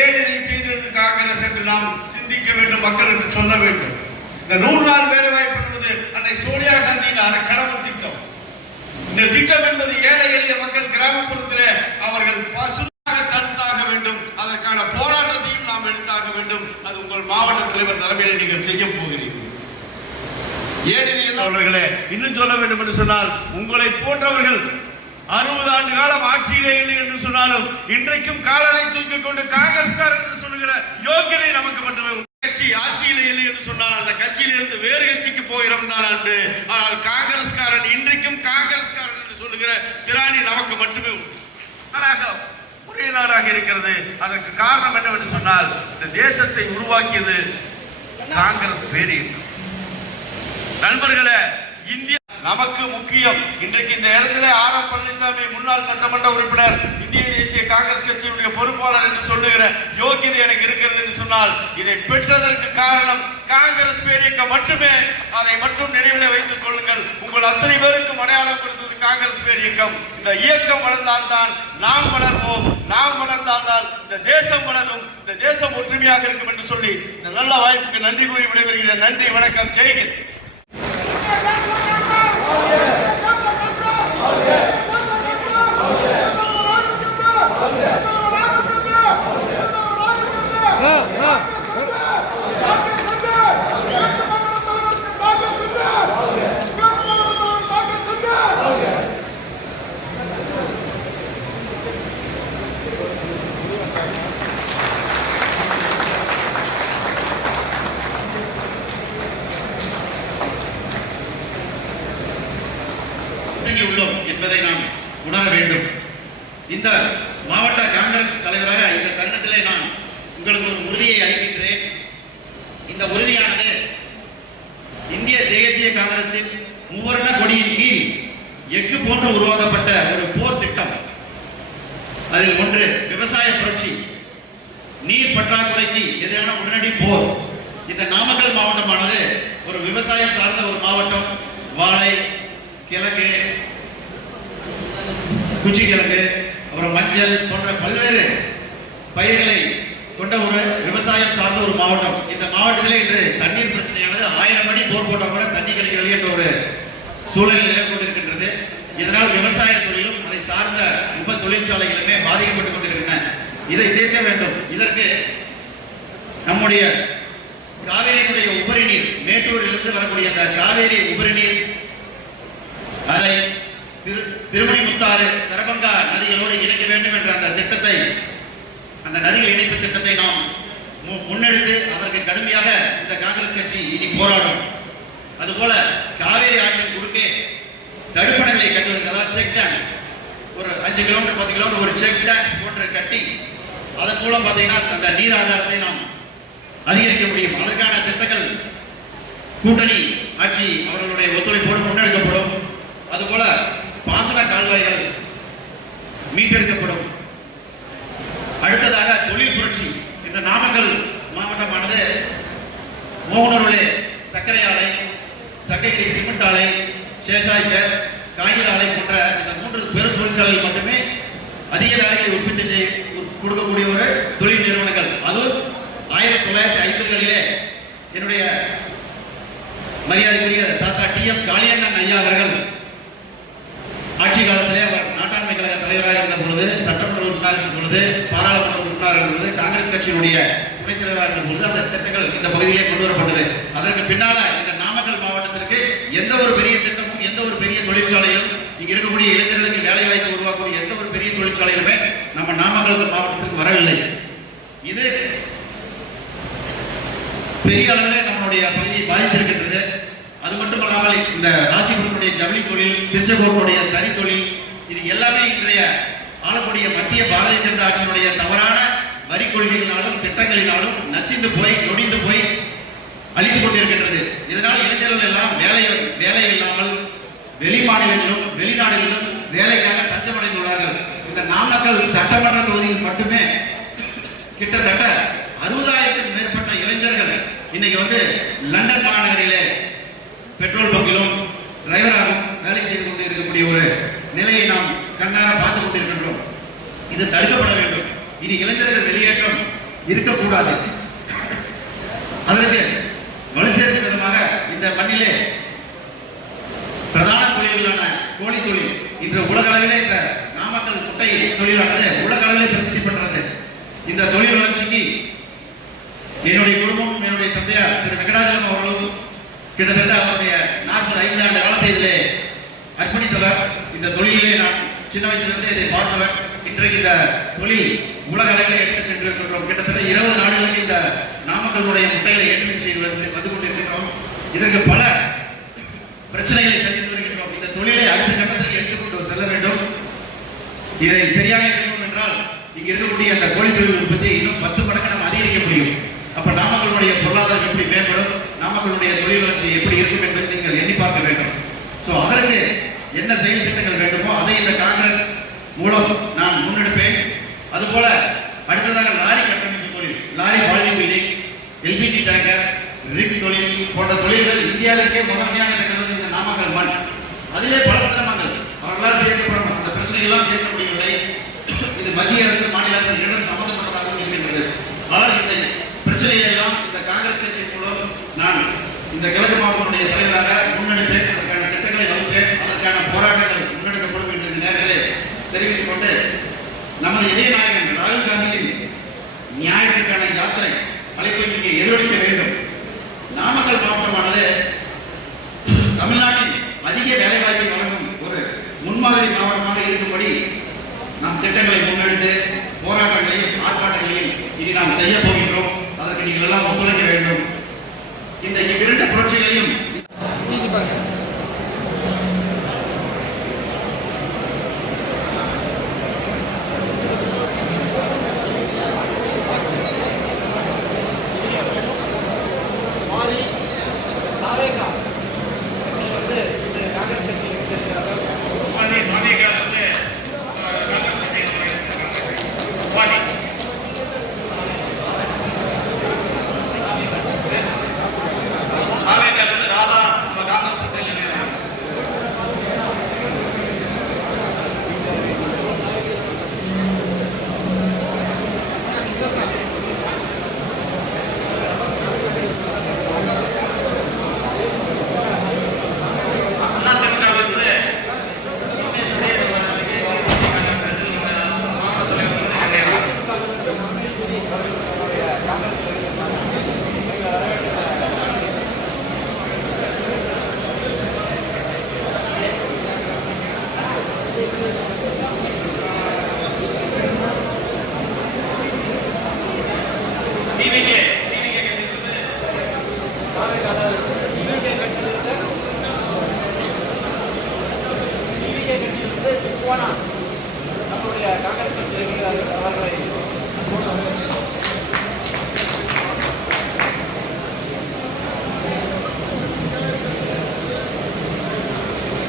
ஏன் இதை செய்தது காங்கிரஸ் என்று நாம் சிந்திக்க வேண்டும், மக்களுக்கு சொல்ல வேண்டும். இந்த 100 நாள் வேலை வாய்ப்பு என்பது அன்னை சோனியா காந்தியின் கனவு திட்டம். இந்த திட்டம் என்பது ஏழை எளிய மக்கள் கிராமப்புறத்திலே அவர்கள் பசுமையாக தடுத்தாக வேண்டும். அதற்கான போராட்டத்தையும் நாம் எடுத்தாக வேண்டும். அது உங்கள் மாவட்ட தலைவர் தலைமையிலே நீங்கள் செய்ய போகிறீர்கள். ஏன் இது அவர்களே இன்னும் சொல்ல வேண்டும் என்று சொன்னால், உங்களை போன்றவர்கள் 60 ஆண்டு காலம் ஆட்சியிலே இல்லை என்று சொன்னாலும் இன்றைக்கும் காலரை தூக்கிக் கொண்டு காங்கிரஸ்கார் என்று சொல்லுகிற யோகியதை நமக்கு மட்டுமே. கட்சி ஆட்சியிலே இல்லை என்று சொன்னால் அந்த கட்சியிலிருந்து வேறு கட்சிக்கு போகிறோம் தான் அன்று. ஆனால் காங்கிரஸ்காரன் இன்றைக்கும் காங்கிரஸ்காரன் என்று சொல்லுகிற திராணி நமக்கு மட்டுமே ஒரே நாடாக இருக்கிறது. அதற்கு காரணம் என்னவென்று சொன்னால், இந்த தேசத்தை உருவாக்கியது காங்கிரஸ் பேர். நண்பர்களே, இந்தியா நமக்கு முக்கியம். இன்றைக்கு இந்த இடத்துல ஆர். பழனிசாமி முன்னாள் சட்டமன்ற உறுப்பினர், இந்திய தேசிய காங்கிரஸ் கட்சியினுடைய பொறுப்பாளர் என்று சொல்லுகிற யோகியதை எனக்கு இருக்கிறது என்று சொன்னால், இதை பெற்றதற்கு காரணம் காங்கிரஸ் பேரியக்கம் மட்டுமே. அதை மட்டும் நினைவில் வைத்துக் கொள்ளுங்கள். உங்கள் அத்தனை பேருக்கும் அடையாளம் கொடுத்தது காங்கிரஸ் பேரியக்கம். இந்த இயக்கம் வளர்ந்தால்தான் நாம் வளர்வோம். நாம் வளர்ந்தால்தான் இந்த தேசம் வளரும். இந்த தேசம் ஒற்றுமையாக இருக்கும் என்று சொல்லி இந்த நல்ல வாய்ப்புக்கு நன்றி கூறி விடைபெறுகிறேன். நன்றி, வணக்கம், ஜெய்ஹிந்த். உள்ளோம் என்பதை நாம் உணர வேண்டும். இந்த மாவட்ட காங்கிரஸ் தலைவராக இந்த தருணத்திலே நான் உங்களுக்கு ஒரு உறுதியை அளிக்கின்றேன். இந்த உறுதியானது இந்திய தேசிய காங்கிரசின் மூவர்ண கொடியின் கீழ் எஃகு போன்று உருவாக்கப்பட்ட ஒரு போர் திட்டம். அதில் ஒன்று விவசாய புரட்சி, நீர் பற்றாக்குறைக்கு எதிரான உடனடி போர். இந்த நாமக்கல் மாவட்டமானது ஒரு விவசாயம் சார்ந்த ஒரு மாவட்டம். வாழை, கிழங்கு, குச்சி கிழங்கு, அப்புறம் மஞ்சள் போன்ற பல்வேறு பயிர்களை கொண்ட ஒரு விவசாயம் சார்ந்த ஒரு மாவட்டம். இந்த மாவட்டத்திலே இன்று தண்ணீர் பிரச்சனையானது 1000 அடி போர் போட்டால் கூட தண்ணி கிடைக்கவில்லை என்ற ஒரு சூழலில் நிலை கொண்டிருக்கின்றது. இதனால் விவசாய தொழிலும் அதை சார்ந்த உப தொழிற்சாலைகளுமே பாதிக்கப்பட்டுக் கொண்டிருக்கின்றன. இதை தீர்க்க வேண்டும். இதற்கு நம்முடைய காவேரியினுடைய உபரி நீர், மேட்டூரிலிருந்து வரக்கூடிய அந்த காவேரி உபரி நீர், அதை திருமணிமுத்தாறு, சரபங்கா நதிகளோடு இணைக்க வேண்டும் என்ற அந்த திட்டத்தை, அந்த நதிகள் இணைப்பு திட்டத்தை நாம் முன்னெடுத்து அதற்கு கடுமையாக இந்த காங்கிரஸ் கட்சி இனி போராடும். அதுபோல காவேரி ஆற்றின் குறுக்கே தடுப்பணைகளை கட்டுவதற்கு, அதாவது செக் டேம்ஸ், ஒரு 5 கிலோமீட்டர் 10 கிலோமீட்டர் ஒரு செக் டேம்ஸ் போன்று கட்டி அதன் மூலம் பார்த்தீங்கன்னா அந்த நீர் ஆதாரத்தை நாம் அதிகரிக்க முடியும். அதற்கான திட்டங்கள் கூட்டணி ஆட்சி அவர்களுடைய ஒத்துழைப்போடு முன்னெடுக்கப்படும். அதுபோல பாசன கால்வாய்கள் மீட்டெடுக்கப்படும். அடுத்ததாக தொழில் புரட்சி. இந்த நாமக்கல் மாவட்டமானது மோகனூரிலே சர்க்கரை ஆலை, சங்ககிரி சிமெண்ட் ஆலை, சேஷாய்பேட் காகித ஆலை போன்ற இந்த 3 பெரும் தொழிற்சாலைகள் மட்டுமே அதிக வேலைகளை உற்பத்தி செய்ய கொடுக்கக்கூடிய ஒரு தொழில் நிறுவனங்கள். அதுவும் 1950களிலே என்னுடைய மரியாதைக்குரிய தாத்தா TM காளியண்ணன் ஐயா அவர்கள் ஆட்சி காலத்திலே அவர் நாட்டாண்மை கழக தலைவராக இருந்த பொழுது, சட்டமன்ற உறுப்பினராக இருந்த பொழுது, பாராளுமன்ற உறுப்பினராக இருந்த பொழுது, காங்கிரஸ் கட்சியினுடைய துணைத் தலைவராக இருந்த பொழுது அந்த திட்டங்கள் இந்த பகுதியிலே கொண்டு வரப்பட்டது. அதற்கு பின்னால இந்த நாமக்கல் மாவட்டத்திற்கு எந்த ஒரு பெரிய திட்டமும், எந்த ஒரு பெரிய தொழிற்சாலையிலும், இங்க இருக்கக்கூடிய இளைஞர்களுக்கு வேலை வாய்ப்பு உருவாக்கக்கூடிய எந்த ஒரு பெரிய தொழிற்சாலையிலுமே நம்ம நாமக்கல் மாவட்டத்திற்கு வரவில்லை. இது பெரிய அளவில் நம்மளுடைய பகுதியை பாதித்திருக்கின்றது. அது மட்டுமல்லாமல் இந்த ராசிபுரத்துடைய ஜவுளி தொழில், திருச்செங்கோட்டுடைய தறி தொழில், இது எல்லாமே இன்றைய ஆளக்கூடிய மத்திய பாரதிய ஜனதா ஆட்சியினுடைய தவறான வரி கொள்கைகளினாலும் திட்டங்களினாலும் நசிந்து போய் நொடிந்து போய் அழிந்து கொண்டிருக்கின்றது. இதனால் இளைஞர்கள் எல்லாம் வேலை இல்லாமல் வெளி மாநிலங்களிலும் வெளிநாடுகளிலும் வேலைக்காக தஞ்சமடைந்துள்ளார்கள். இந்த நாமக்கல் சட்டமன்ற தொகுதியில் மட்டுமே கிட்டத்தட்ட 60,000க்கும் மேற்பட்ட இளைஞர்கள் இன்னைக்கு லண்டன் மாநகரிலே பெட்ரோல் பங்கிலும் டிரைவராகவும் வேலை செய்து கொண்டு இருக்கக்கூடிய ஒரு நிலையை நாம் கண்ணார பார்த்துக் கொண்டிருக்கின்றோம். இது தடுக்கப்பட வேண்டும். இனி இளைஞர்கள் வெளியேற்றம் இருக்கக்கூடாது. அதற்கு வலு சேர்க்கும் விதமாக இந்த மண்ணிலே பிரதான தொழில்களான கோழி தொழில் இன்று உலக அளவிலே இந்த நாமக்கல் முட்டை தொழிலானது உலக அளவிலே பிரசித்தி பெற்றது. இந்த தொழில் வளர்ச்சிக்கு என்னுடைய குடும்பம், என்னுடைய தந்தையார் திரு வெங்கடாஜலம் அவர்களும் கிட்டத்தட்ட அவருடைய 45 ஆண்டு காலத்தை இதிலே அர்ப்பணித்தவர். இந்த தொழிலே நான் சின்ன வயசிலிருந்தே இதை பார்த்தவர். இன்றைக்கு இந்த தொழில் உலக அளவில் எடுத்து சென்றிருக்கின்றோம். கிட்டத்தட்ட 20 நாடுகளுக்கு இந்த நாமக்கலுடைய முட்டைகளை ஏற்றுமதி செய்து வந்து கொண்டிருக்கின்றோம். இதற்கு பல பிரச்சனைகளை சந்தித்து வருகின்றோம். இந்த தொழிலை அடுத்த கட்டத்திற்கு எடுத்துக்கொண்டு செல்ல வேண்டும். இதை சரியாக எடுக்கணும் என்றால் இங்க இருக்கக்கூடிய அந்த கோழி தொழில் உற்பத்தியை இன்னும் 10 மடங்கு நம்ம அதிகரிக்க முடியும். அப்ப நாமக்கலுடைய பொருளாதாரம் எப்படி மேம்படும், நாமக்கலுடைய தொழில் வளர்ச்சி எப்படி இருக்கும் என்பதை நீங்கள் எண்ணி பார்க்க வேண்டும். அதற்கு என்ன செயல் திட்டங்கள் வேண்டுமோ அதை இந்த காங்கிரஸ் மூலம் நான் முன்னெடுப்பேன். அதுபோல அடுத்ததாக லாரி கட்டமைப்பு தொழில், லாரி பாலிங் பில்டிங், எல்பிஜி டேங்கர், ரிக் தொழில் போன்ற தொழில்கள் இந்தியாவிற்கே முதன்மையாக இருக்கிறது இந்த நாமக்கல் மண். அதிலே பல சிரமங்கள் அவர்களால் தீர்க்கப்படும் அந்த பிரச்சனைகள் எல்லாம் தீர்க்க முடியவில்லை. இது மத்திய அரசு, மாநில அரசு இரண்டும் சம்பந்தப்பட்டதாக இருக்கின்றது. ஆனால் இந்த பிரச்சனையை எல்லாம் இந்த காங்கிரஸ் கட்சி மூலம் நான் இந்த கிழக்கு மாவட்டத்துடைய தலைவராக முன்னெடுப்பேன். அதற்கான திட்டங்களை வகுப்பேன். அதற்கான போராட்டங்கள் முன்னெடுக்கப்படும் என்று இந்த நேரத்தில் தெரிவித்துக் கொண்டு நமது இதய நாயகன் ராகுல் காந்தியின் நியாயத்திற்கான யாத்திரை அழைப்பை இங்கே எதிரொலிக்க வேண்டும். நாமக்கல் மாவட்டமானது தமிழ்நாட்டில் அதிக வேலைவாய்ப்பை வழங்கும் ஒரு முன்மாதிரி மாவட்டமாக இருக்கும்படி நாம் திட்டங்களை முன்னெடுத்து போராட்டங்களையும் ஆர்ப்பாட்டங்களையும் இனி நாம் செய்ய போகின்றோம். அதற்கு நீங்கள் எல்லாம் ஒத்துழைக்க வேண்டும். இந்த இரண்டு புரட்சிகளையும் Which one?